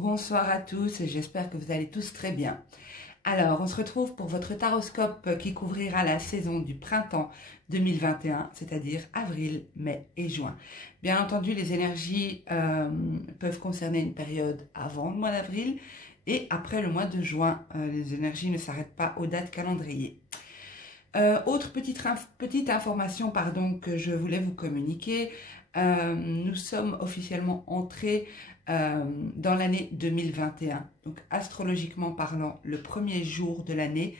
bonsoir à tous et j'espère que vous allez tous très bien. Alors, on se retrouve pour votre taroscope qui couvrira la saison du printemps 2021, c'est-à-dire avril, mai et juin. Bien entendu, les énergies peuvent concerner une période avant le mois d'avril et après le mois de juin. Les énergies ne s'arrêtent pas aux dates calendrier. Autre petite information que je voulais vous communiquer. Nous sommes officiellement entrés dans l'année 2021. Donc astrologiquement parlant, le premier jour de l'année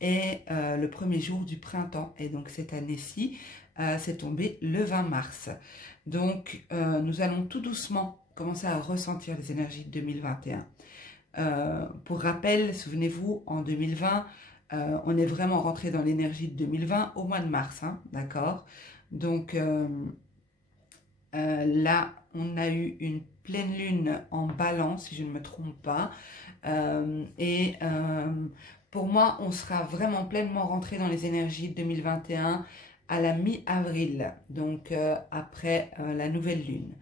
est le premier jour du printemps. Et donc cette année-ci, c'est tombé le 20 mars. Donc nous allons tout doucement commencer à ressentir les énergies de 2021. Pour rappel, souvenez-vous, en 2020, on est vraiment rentré dans l'énergie de 2020 au mois de mars, hein, d'accord? Donc là, on a eu une pleine lune en balance, si je ne me trompe pas. Pour moi, on sera vraiment pleinement rentré dans les énergies de 2021 à la mi-avril, donc après la nouvelle lune.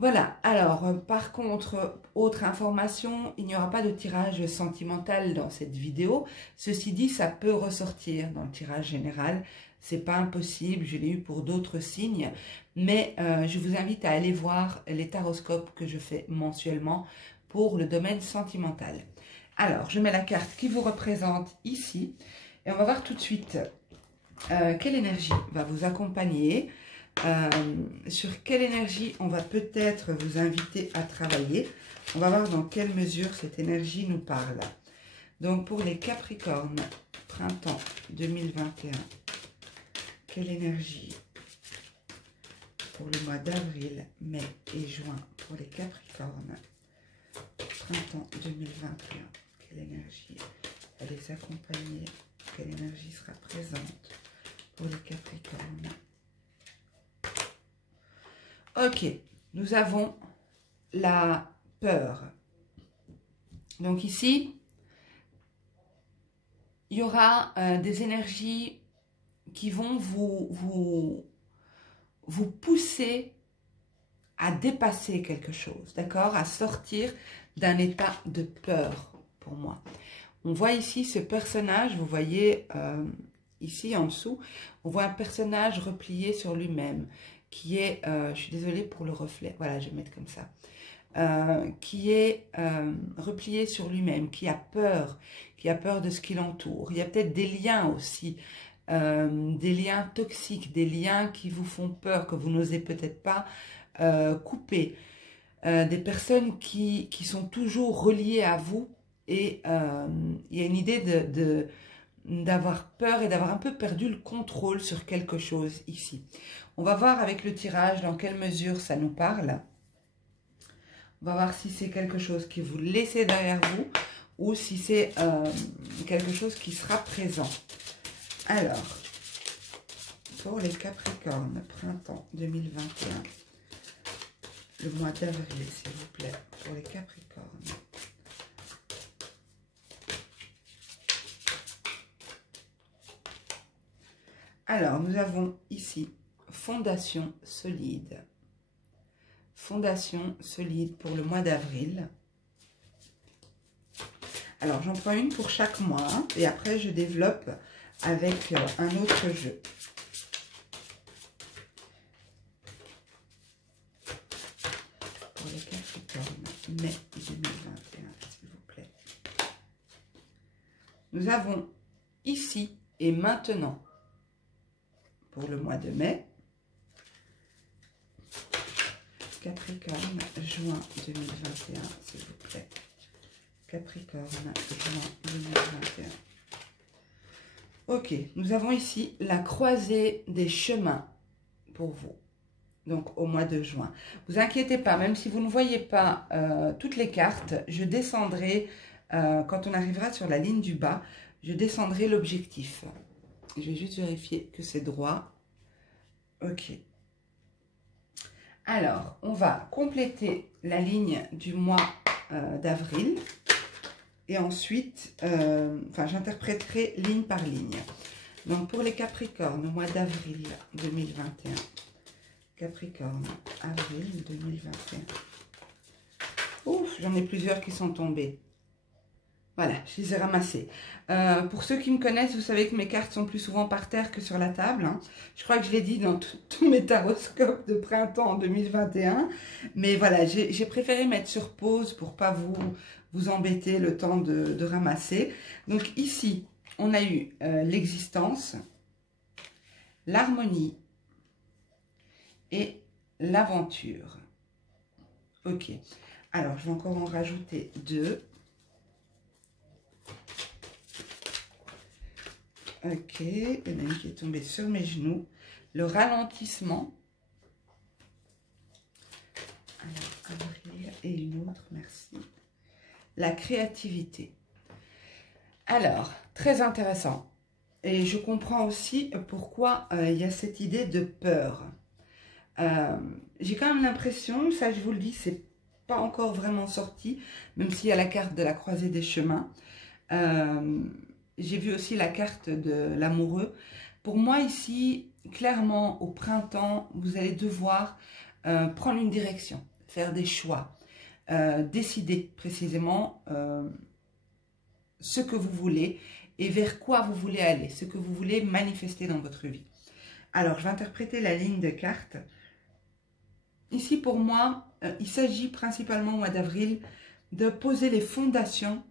Voilà, alors par contre, autre information, il n'y aura pas de tirage sentimental dans cette vidéo. Ceci dit, ça peut ressortir dans le tirage général. C'est pas impossible, je l'ai eu pour d'autres signes, mais je vous invite à aller voir les taroscopes que je fais mensuellement pour le domaine sentimental. Alors, je mets la carte qui vous représente ici et on va voir tout de suite quelle énergie va vous accompagner, sur quelle énergie on va peut-être vous inviter à travailler. On va voir dans quelle mesure cette énergie nous parle. Donc, pour les Capricornes, printemps 2021, quelle énergie pour le mois d'avril, mai et juin pour les Capricornes, printemps 2021, quelle énergie va les accompagner, quelle énergie sera présente pour les Capricornes. Ok, nous avons la peur. Donc ici, il y aura des énergies qui vont vous pousser à dépasser quelque chose, d'accord? À sortir d'un état de peur, pour moi. On voit ici ce personnage, vous voyez ici en dessous, on voit un personnage replié sur lui-même, qui est, je suis désolée pour le reflet, voilà, je vais mettre comme ça, qui est replié sur lui-même, qui a peur de ce qui l'entoure. Il y a peut-être des liens aussi, des liens toxiques, des liens qui vous font peur, que vous n'osez peut-être pas couper, des personnes qui sont toujours reliées à vous, et il y a une idée d'avoir peur et d'avoir un peu perdu le contrôle sur quelque chose ici. On va voir avec le tirage dans quelle mesure ça nous parle. On va voir si c'est quelque chose que vous laissez derrière vous ou si c'est quelque chose qui sera présent. Alors, pour les Capricornes, printemps 2021, le mois d'avril, s'il vous plaît, pour les Capricornes. Alors, nous avons ici fondation solide. Fondation solide pour le mois d'avril. Alors, j'en prends une pour chaque mois, hein, et après, je développe avec un autre jeu. Pour les Capricornes, mai 2021, s'il vous plaît. Nous avons ici et maintenant, pour le mois de mai, Capricorne, juin 2021, s'il vous plaît. Capricorne, juin 2021. Ok, nous avons ici la croisée des chemins pour vous, donc au mois de juin. Vous inquiétez pas, même si vous ne voyez pas toutes les cartes, je descendrai, quand on arrivera sur la ligne du bas, je descendrai l'objectif. Je vais juste vérifier que c'est droit. Ok. Alors, on va compléter la ligne du mois d'avril. Et ensuite, j'interpréterai ligne par ligne. Donc, pour les Capricornes, au mois d'avril 2021. Capricorne, avril 2021. Ouf, j'en ai plusieurs qui sont tombés. Voilà, je les ai ramassés. Pour ceux qui me connaissent, vous savez que mes cartes sont plus souvent par terre que sur la table, hein. Je crois que je l'ai dit dans tous mes taroscopes de printemps en 2021. Mais voilà, j'ai préféré mettre sur pause pour pas vous embêter le temps de ramasser. Donc ici, on a eu l'existence, l'harmonie et l'aventure. Ok, alors je vais encore en rajouter deux. Ok, il y en a une qui est tombée sur mes genoux. Le ralentissement. Alors, avril et une autre, merci. La créativité. Alors, très intéressant. Et je comprends aussi pourquoi il y a cette idée de peur. J'ai quand même l'impression, ça je vous le dis, c'est pas encore vraiment sorti, même s'il y a la carte de la croisée des chemins. J'ai vu aussi la carte de l'amoureux. Pour moi ici, clairement, au printemps, vous allez devoir prendre une direction, faire des choix, décider précisément ce que vous voulez et vers quoi vous voulez aller, ce que vous voulez manifester dans votre vie. Alors, je vais interpréter la ligne de cartes. Ici, pour moi, il s'agit principalement au mois d'avril de poser les fondations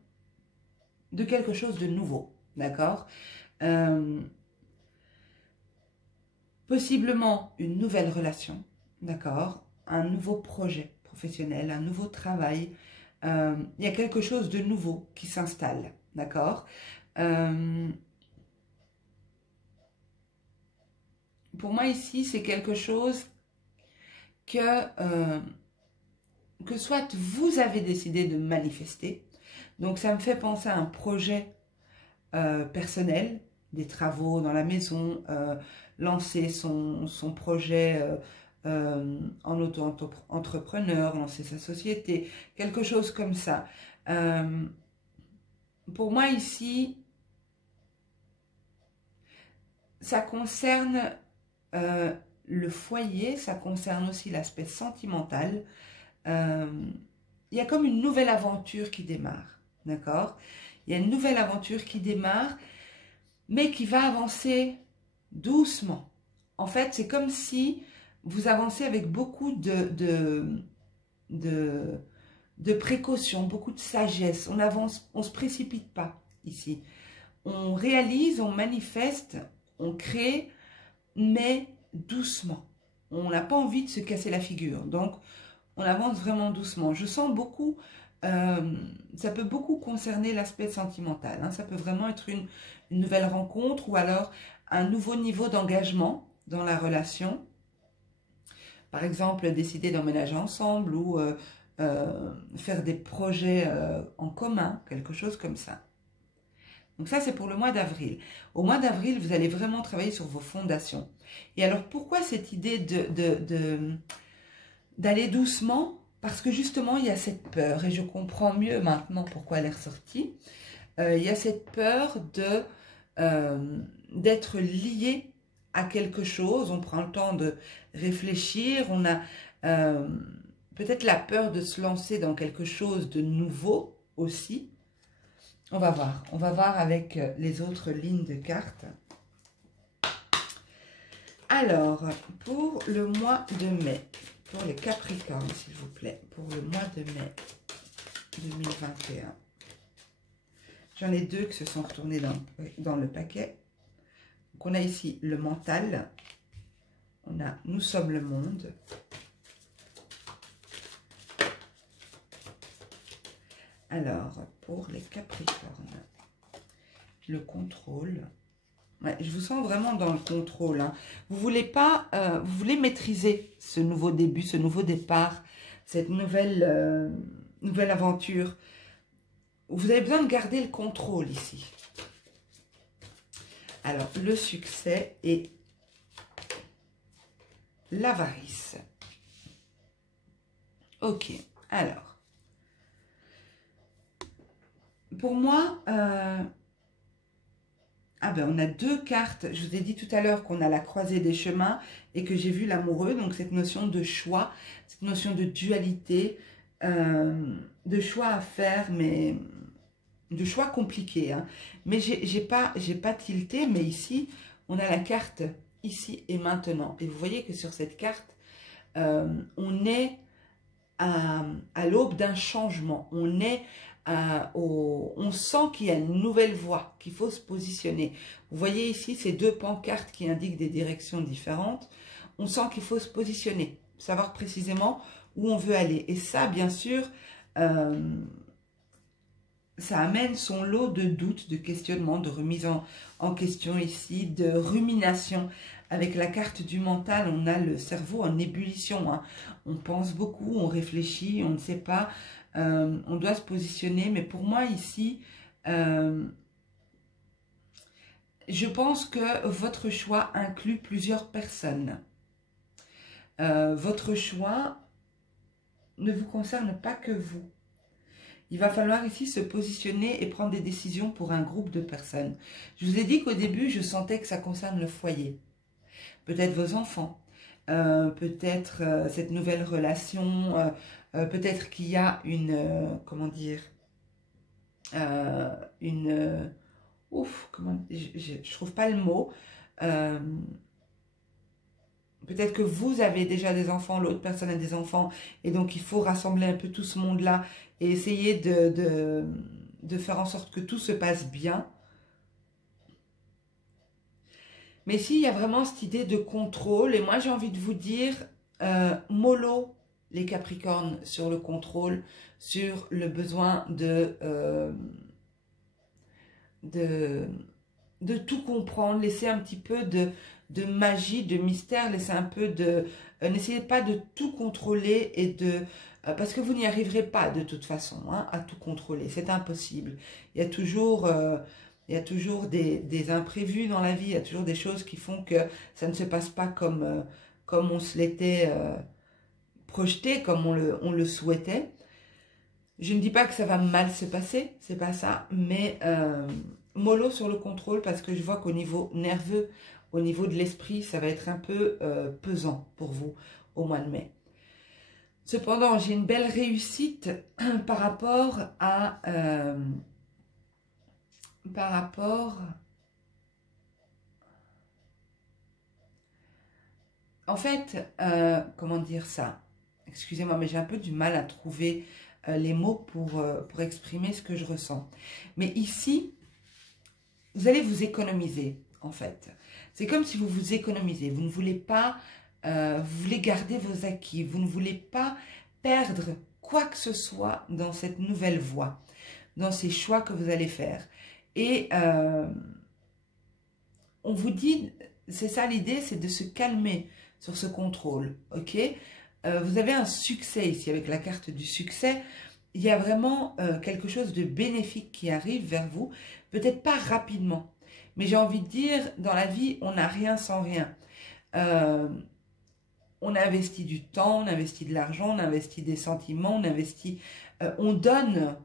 de quelque chose de nouveau. D'accord, possiblement une nouvelle relation, d'accord, un nouveau projet professionnel, un nouveau travail. Il y a quelque chose de nouveau qui s'installe, d'accord. Pour moi ici, c'est quelque chose que soit vous avez décidé de manifester. Donc ça me fait penser à un projet personnel, des travaux dans la maison, lancer son projet en auto-entrepreneur, lancer sa société, quelque chose comme ça. Pour moi ici, ça concerne le foyer, ça concerne aussi l'aspect sentimental. Il y a comme une nouvelle aventure qui démarre, d'accord? Il y a une nouvelle aventure qui démarre, mais qui va avancer doucement. En fait, c'est comme si vous avancez avec beaucoup de précaution, beaucoup de sagesse. On avance, on ne se précipite pas ici. On réalise, on manifeste, on crée, mais doucement. On n'a pas envie de se casser la figure. Donc, on avance vraiment doucement. Je sens beaucoup, ça peut beaucoup concerner l'aspect sentimental, hein. Ça peut vraiment être une nouvelle rencontre ou alors un nouveau niveau d'engagement dans la relation. Par exemple, décider d'emménager ensemble ou faire des projets en commun, quelque chose comme ça. Donc ça, c'est pour le mois d'avril. Au mois d'avril, vous allez vraiment travailler sur vos fondations. Et alors, pourquoi cette idée d'aller doucement? Parce que justement, il y a cette peur, et je comprends mieux maintenant pourquoi elle est ressortie. Il y a cette peur d'être lié à quelque chose. On prend le temps de réfléchir, on a peut-être la peur de se lancer dans quelque chose de nouveau aussi. On va voir avec les autres lignes de cartes. Alors, pour le mois de mai, pour les Capricornes, s'il vous plaît, pour le mois de mai 2021. J'en ai deux qui se sont retournés dans le paquet. Donc, on a ici le mental. On a nous sommes le monde. Alors, pour les Capricornes, le contrôle. Ouais, je vous sens vraiment dans le contrôle, hein. Vous voulez maîtriser ce nouveau début, ce nouveau départ, cette nouvelle aventure. Vous avez besoin de garder le contrôle ici. Alors, le succès et l'avarice. Ok, alors. Pour moi, on a deux cartes. Je vous ai dit tout à l'heure qu'on a la croisée des chemins et que j'ai vu l'amoureux. Donc, cette notion de choix, cette notion de dualité. de choix à faire, mais de choix compliqués. Hein. Mais j'ai pas tilté, mais ici, on a la carte ici et maintenant. Et vous voyez que sur cette carte, on est à l'aube d'un changement. On est on sent qu'il y a une nouvelle voie, qu'il faut se positionner. Vous voyez ici ces deux pancartes qui indiquent des directions différentes. On sent qu'il faut se positionner, savoir précisément où on veut aller. Et ça, bien sûr, ça amène son lot de doutes, de questionnements, de remise en question ici, de rumination. Avec la carte du mental, on a le cerveau en ébullition. Hein. On pense beaucoup, on réfléchit, on ne sait pas. On doit se positionner. Mais pour moi, ici, je pense que votre choix inclut plusieurs personnes. Votre choix ne vous concerne pas que vous. Il va falloir ici se positionner et prendre des décisions pour un groupe de personnes. Je vous ai dit qu'au début, je sentais que ça concerne le foyer. Peut-être vos enfants, peut-être cette nouvelle relation, peut-être qu'il y a une, comment dire, je trouve pas le mot. Peut-être que vous avez déjà des enfants, l'autre personne a des enfants, et donc il faut rassembler un peu tout ce monde-là et essayer de faire en sorte que tout se passe bien. Mais ici, il y a vraiment cette idée de contrôle, et moi j'ai envie de vous dire, mollo les Capricornes sur le contrôle, sur le besoin de tout comprendre, laisser un petit peu de magie, de mystère, laisser un peu de... N'essayez pas de tout contrôler et parce que vous n'y arriverez pas de toute façon, hein, à tout contrôler, c'est impossible. Il y a toujours, des imprévus dans la vie, il y a toujours des choses qui font que ça ne se passe pas comme on se l'était projeté, comme on le souhaitait. Je ne dis pas que ça va mal se passer, c'est pas ça, mais mollo sur le contrôle parce que je vois qu'au niveau nerveux, au niveau de l'esprit, ça va être un peu pesant pour vous au mois de mai. Cependant, j'ai une belle réussite par rapport à... En fait, comment dire ça? Excusez-moi, mais j'ai un peu du mal à trouver les mots pour exprimer ce que je ressens. Mais ici, vous allez vous économiser, en fait. C'est comme si vous vous économisez. Vous ne voulez pas, vous voulez garder vos acquis. Vous ne voulez pas perdre quoi que ce soit dans cette nouvelle voie, dans ces choix que vous allez faire. Et on vous dit, c'est ça l'idée, c'est de se calmer sur ce contrôle, ok? Vous avez un succès ici, avec la carte du succès. Il y a vraiment quelque chose de bénéfique qui arrive vers vous, peut-être pas rapidement, mais j'ai envie de dire, dans la vie, on n'a rien sans rien. On a investi du temps, on a investi de l'argent, on a investi des sentiments, on donne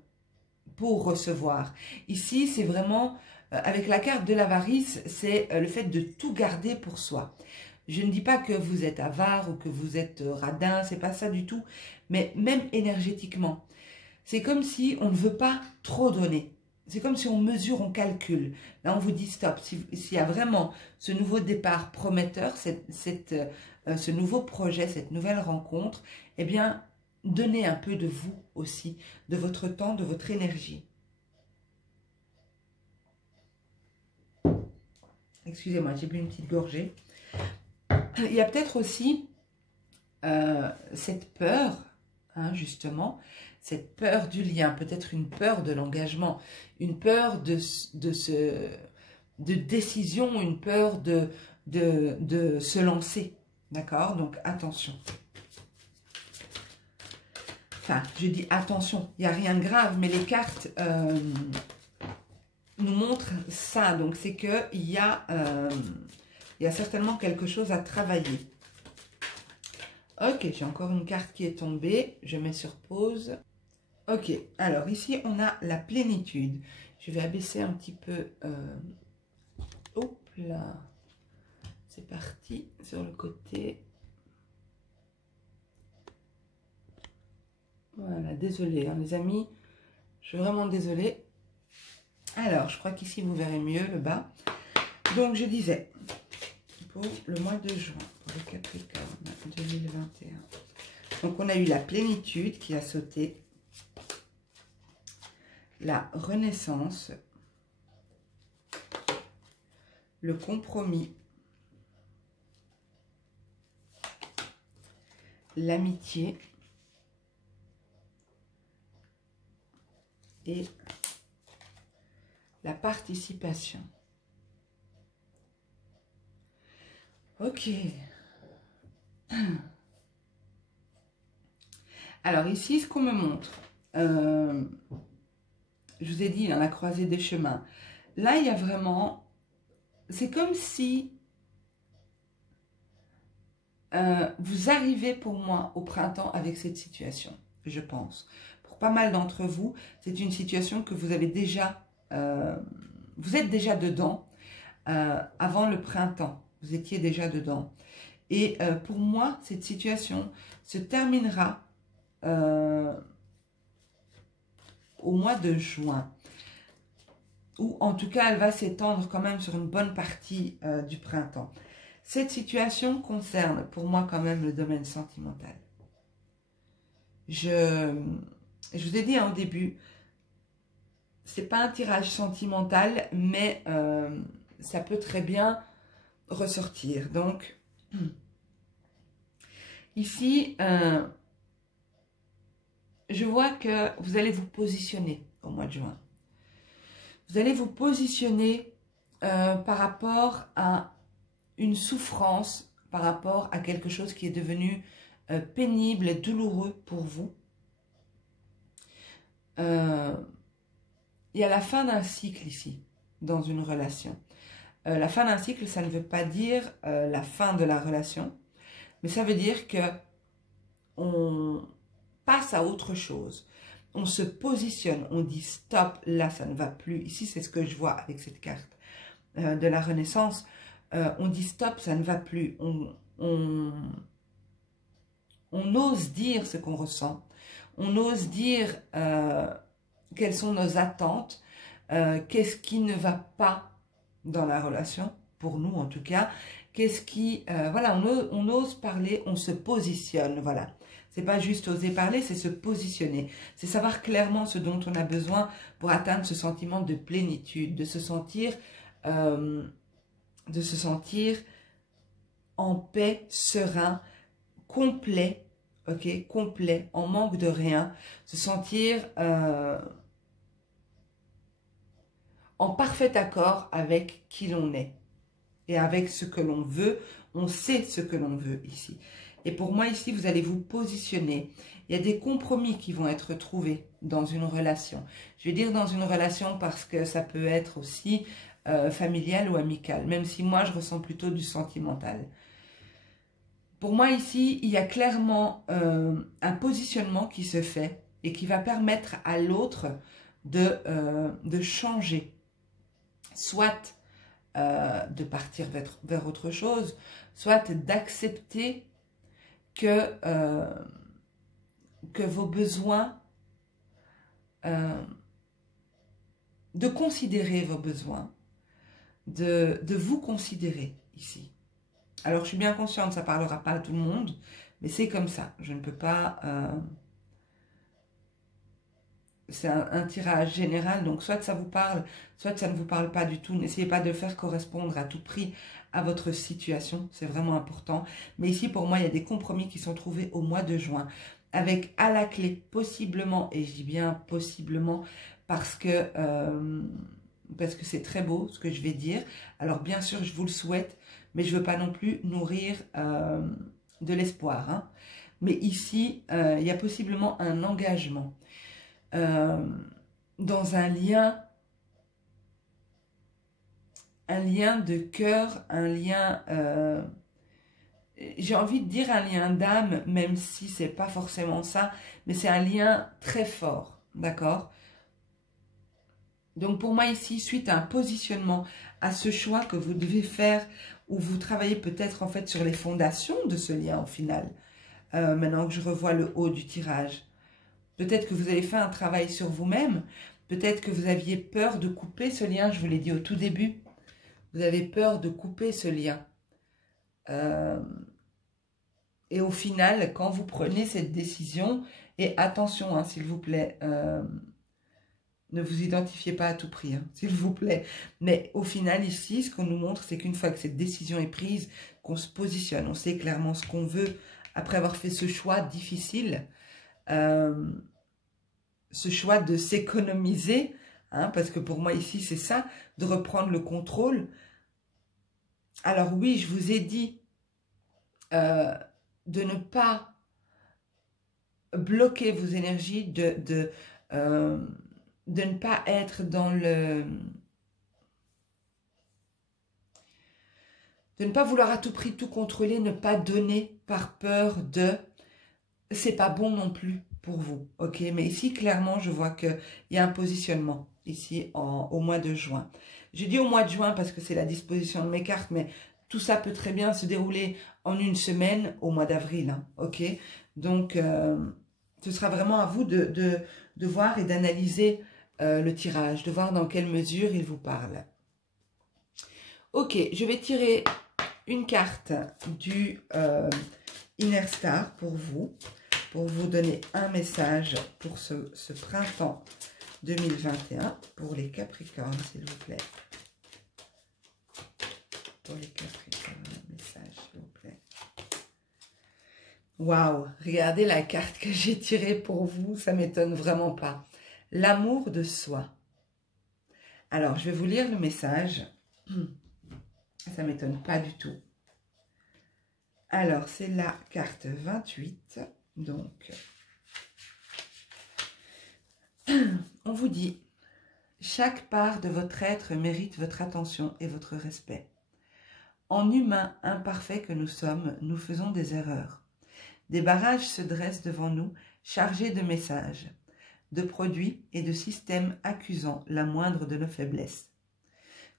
pour recevoir. Ici, c'est vraiment, avec la carte de l'avarice, c'est le fait de tout garder pour soi. Je ne dis pas que vous êtes avare ou que vous êtes radin, c'est pas ça du tout, mais même énergétiquement. C'est comme si on ne veut pas trop donner. C'est comme si on mesure, on calcule. Là, on vous dit stop. S'il y a vraiment ce nouveau départ prometteur, ce nouveau projet, cette nouvelle rencontre, eh bien, donnez un peu de vous aussi, de votre temps, de votre énergie. Excusez-moi, j'ai bu une petite gorgée. Il y a peut-être aussi cette peur, hein, justement, cette peur du lien, peut-être une peur de l'engagement, une peur de décision, une peur de se lancer. D'accord? Donc, attention. Enfin, je dis attention, il n'y a rien de grave, mais les cartes nous montrent ça. Donc, c'est qu'il y a certainement quelque chose à travailler. Ok, j'ai encore une carte qui est tombée. Je mets sur pause. Ok, alors ici, on a la plénitude. Je vais abaisser un petit peu. Hop là. C'est parti sur le côté. Voilà, désolée, hein, les amis. Je suis vraiment désolée. Alors, je crois qu'ici, vous verrez mieux le bas. Donc, je disais, pour le mois de juin, pour le Capricorne 2021. Donc, on a eu la plénitude qui a sauté. La renaissance. Le compromis. L'amitié. Et la participation. Ok. Alors ici, ce qu'on me montre, je vous ai dit, dans la croisée des chemins, là, il y a vraiment, c'est comme si vous arrivez pour moi au printemps avec cette situation, je pense. Pour pas mal d'entre vous, c'est une situation que vous avez déjà, vous êtes déjà dedans avant le printemps. Vous étiez déjà dedans. Et pour moi, cette situation se terminera au mois de juin. Ou en tout cas, elle va s'étendre quand même sur une bonne partie du printemps. Cette situation concerne pour moi quand même le domaine sentimental. Je vous ai dit au début, c'est pas un tirage sentimental, mais ça peut très bien ressortir. Donc, ici, je vois que vous allez vous positionner au mois de juin. Vous allez vous positionner par rapport à une souffrance, par rapport à quelque chose qui est devenu pénible et douloureux pour vous. Il y a la fin d'un cycle ici, dans une relation. La fin d'un cycle, ça ne veut pas dire la fin de la relation, mais ça veut dire que on passe à autre chose. On se positionne, on dit stop, là ça ne va plus. Ici, c'est ce que je vois avec cette carte de la Renaissance. On dit stop, ça ne va plus. On ose dire ce qu'on ressent. On ose dire quelles sont nos attentes, qu'est-ce qui ne va pas dans la relation, pour nous en tout cas. Qu'est-ce qui... voilà, on ose parler, on se positionne, voilà. C'est pas juste oser parler, c'est se positionner. C'est savoir clairement ce dont on a besoin pour atteindre ce sentiment de plénitude, de se sentir en paix, serein, complet, ok, complet, en manque de rien, se sentir en parfait accord avec qui l'on est et avec ce que l'on veut. On sait ce que l'on veut ici. Et pour moi, ici, vous allez vous positionner. Il y a des compromis qui vont être trouvés dans une relation. Je vais dire dans une relation parce que ça peut être aussi familial ou amical, même si moi, je ressens plutôt du sentimental. Pour moi, ici, il y a clairement un positionnement qui se fait et qui va permettre à l'autre de changer. Soit de partir vers autre chose, soit d'accepter que vos besoins, de considérer vos besoins, de vous considérer ici. Alors, je suis bien consciente, ça ne parlera pas à tout le monde, mais c'est comme ça. Je ne peux pas... c'est un tirage général, donc soit ça vous parle, soit ça ne vous parle pas du tout. N'essayez pas de faire correspondre à tout prix à votre situation, c'est vraiment important. Mais ici, pour moi, il y a des compromis qui sont trouvés au mois de juin, avec à la clé, possiblement, et je dis bien possiblement, parce que c'est très beau ce que je vais dire. Alors bien sûr, je vous le souhaite, mais je ne veux pas non plus nourrir de l'espoir. Hein. Mais ici, il y a possiblement un engagement. Dans un lien de cœur, un lien, j'ai envie de dire un lien d'âme, même si c'est pas forcément ça, mais c'est un lien très fort, d'accord? Donc pour moi ici, suite à un positionnement, à ce choix que vous devez faire, où vous travaillez peut-être en fait sur les fondations de ce lien au final, maintenant que je revois le haut du tirage, Peut-être que vous avez fait un travail sur vous-même. Peut-être que vous aviez peur de couper ce lien. Je vous l'ai dit au tout début. Vous avez peur de couper ce lien. Et au final, quand vous prenez cette décision, et attention, hein, s'il vous plaît, ne vous identifiez pas à tout prix, hein, s'il vous plaît. Mais au final, ici, ce qu'on nous montre, c'est qu'une fois que cette décision est prise, qu'on se positionne, on sait clairement ce qu'on veut, après avoir fait ce choix difficile, ce choix de s'économiser, hein, parce que pour moi ici, c'est ça, de reprendre le contrôle. Alors oui, je vous ai dit de ne pas bloquer vos énergies, de ne pas être dans le... de ne pas vouloir à tout prix tout contrôler, ne pas donner par peur de... c'est pas bon non plus pour vous, ok? Mais ici, clairement, je vois qu'il y a un positionnement, ici, au mois de juin. Je dis au mois de juin parce que c'est la disposition de mes cartes, mais tout ça peut très bien se dérouler en une semaine au mois d'avril, hein, ok? Donc, ce sera vraiment à vous de voir et d'analyser le tirage, de voir dans quelle mesure il vous parle. Ok, je vais tirer une carte du Inner Star pour vous donner un message pour ce printemps 2021, pour les Capricornes, s'il vous plaît. Pour les Capricornes, un message, s'il vous plaît. Waouh, regardez la carte que j'ai tirée pour vous, ça m'étonne vraiment pas. L'amour de soi. Alors, je vais vous lire le message. Ça m'étonne pas du tout. Alors, c'est la carte 28. Donc, on vous dit, chaque part de votre être mérite votre attention et votre respect. En humains imparfaits que nous sommes, nous faisons des erreurs. Des barrages se dressent devant nous, chargés de messages, de produits et de systèmes accusant la moindre de nos faiblesses.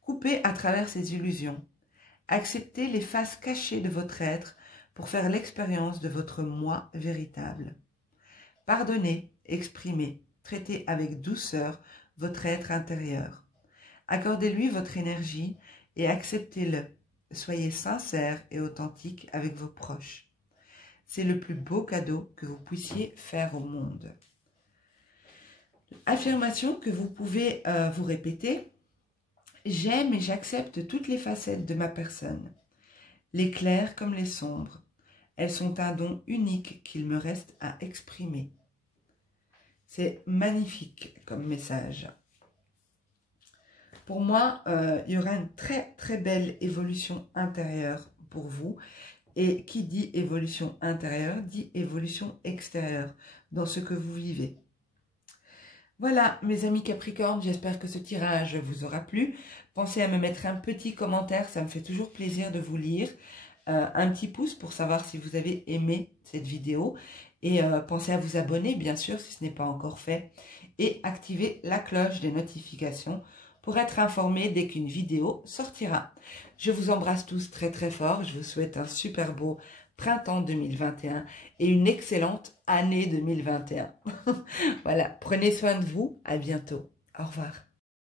Coupez à travers ces illusions. Acceptez les faces cachées de votre être pour faire l'expérience de votre moi véritable. Pardonnez, exprimez, traitez avec douceur votre être intérieur. Accordez-lui votre énergie et acceptez-le. Soyez sincère et authentique avec vos proches. C'est le plus beau cadeau que vous puissiez faire au monde. Affirmation que vous pouvez vous répéter. J'aime et j'accepte toutes les facettes de ma personne, les claires comme les sombres. Elles sont un don unique qu'il me reste à exprimer. C'est magnifique comme message. Pour moi, il y aura une très très belle évolution intérieure pour vous. Et qui dit évolution intérieure, dit évolution extérieure dans ce que vous vivez. Voilà, mes amis Capricorne, j'espère que ce tirage vous aura plu. Pensez à me mettre un petit commentaire, ça me fait toujours plaisir de vous lire. Un petit pouce pour savoir si vous avez aimé cette vidéo. Et pensez à vous abonner, bien sûr, si ce n'est pas encore fait. Et activez la cloche des notifications pour être informé dès qu'une vidéo sortira. Je vous embrasse tous très très fort. Je vous souhaite un super beau printemps 2021 et une excellente année 2021. Voilà, prenez soin de vous. À bientôt. Au revoir.